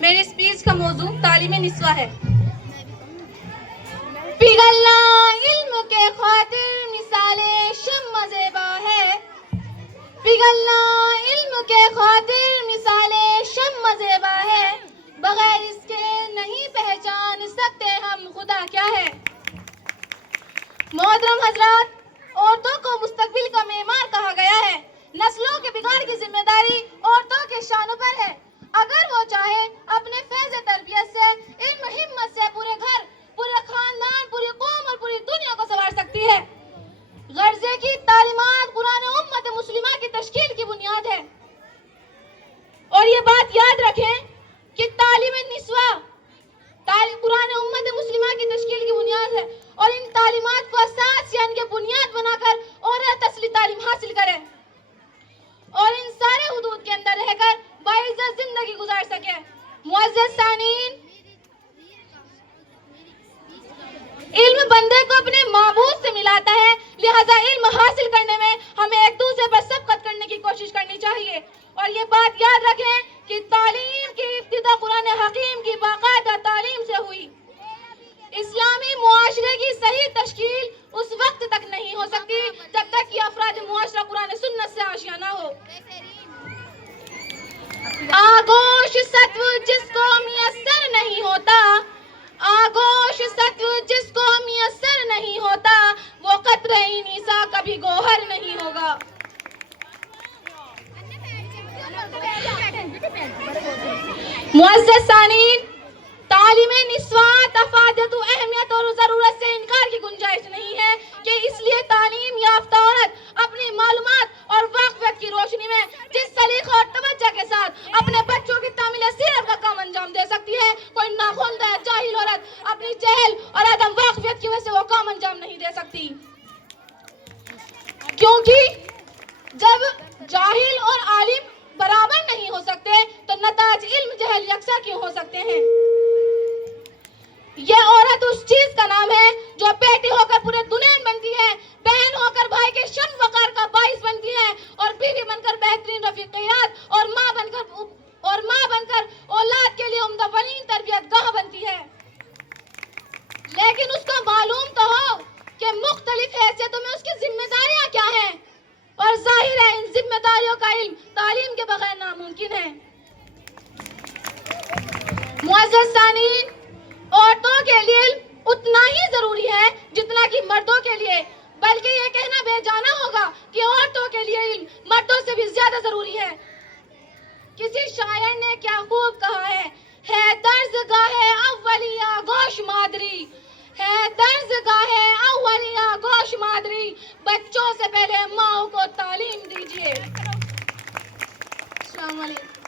میری اسپیچ کا موضوع تعلیم نسواں ہے۔ پگھلنا علم کے خاطر مثال شمع زیبا ہے، پگھلنا علم کے خاطر مثال شمع زیبا ہے، بغیر اس کے نہیں پہچان سکتے ہم خدا کیا ہے۔ محترم حضرات، عورتوں کو مستقبل کا معمار کہا گیا ہے۔ نسلوں کے بگاڑ کی ذمہ داری عورتوں کے شانوں پر ہے۔ اگر وہ چاہے اپنے فیض تربیت سے، علم ہمت سے پورے گھر، پورے خاندان، پوری قوم اور پوری دنیا کو سنوار سکتی ہے۔ غرضے کی تعلیمات قرآن امت مسلمہ کی تشکیل کی بنیاد ہے، اور یہ بات یاد رکھیں کہ تعلیم نسواں قرآن امت مسلمہ کی تشکیل کی بنیاد ہے، اور ان تعلیمات کو اساس یعنی کہ بنیاد بنا کر عورت اصلی تعلیم حاصل کرے اور ان سارے حدود کے اندر رہ کر باعزت زندگی گزار سکے۔ معزز سامعین، علم بندے کو اپنے معبود سے ملاتا ہے، لہذا علم حاصل کرنے میں ہمیں ایک دوسرے پر سبقت کرنے کی کوشش کرنی چاہیے۔ اور یہ بات یاد رکھیں کہ تعلیم کی ابتدا قرآن حکیم کی باقاعدہ تعلیم سے ہوئی۔ اسلامی معاشرے کی صحیح تشکیل اس وقت تک نہیں ہو سکتی جب تک کہ افراد معاشرہ قرآن سنت سے آشنا نہ ہو۔ آگوش ستو جس کو میسر نہیں ہوتا، آگوش ستو جس کو میسر نہیں ہوتا، وہ قطرہ نیسا کبھی گوہر نہیں ہوگا۔ معزز سامعین، تعلیم نسواں تفادت و اہمیت اور ضرورت سے انکار کی گنجائش نہیں ہے کہ اس لیے تعلیم یافتہ عورت اپنی معلومات اور واقفیت کی روشنی میں جس سلیقہ اور توجہ کے ساتھ اپنے بچوں کی تعمیل سیرت کا کام انجام دے سکتی ہے، کوئی ناخواندہ جاہل عورت اپنی جہل اور عدم واقفیت کی وجہ سے وہ کام انجام نہیں دے سکتی، کیونکہ جب جاہل اور عالم برابر نہیں ہو سکتے تو نتائج علم جہل یکساں کیوں ہو سکتے ہیں۔ یہ عورت اس چیز کا نام ہے جو بیٹی ہو کر پورے دنیا بنتی ہے، بہن ہو کر بھائی کے شرم وقار کا باعث بنتی ہے، اور بیوی بن کر بہترین رفیقیات، اور ماں بن کر اولاد کے لیے عمدہ ترین تربیت گاہ بنتی ہے۔ لیکن اس کو معلوم تو ہو کہ مختلف حیثیتوں میں اس کی ذمہ داریاں کیا ہیں، اور ظاہر ہے ان ذمہ داریوں کا علم تعلیم کے بغیر ناممکن ہے۔ معزز سامعین، عورتوں کے لیے علم اتنا ہی ضروری ہے جتنا کہ مردوں کے لیے، بلکہ یہ کہنا بے جانا ہوگا کہ عورتوں کے لیے علم مردوں سے بھی زیادہ ضروری ہے۔ کسی شاعر نے کیا خوب کہا ہے درز گاہ اولیہ گوش مادری، ہے درز گاہ اولیہ گوش مادری، بچوں سے پہلے ماں کو تعلیم دیجیے۔ السلام علیکم۔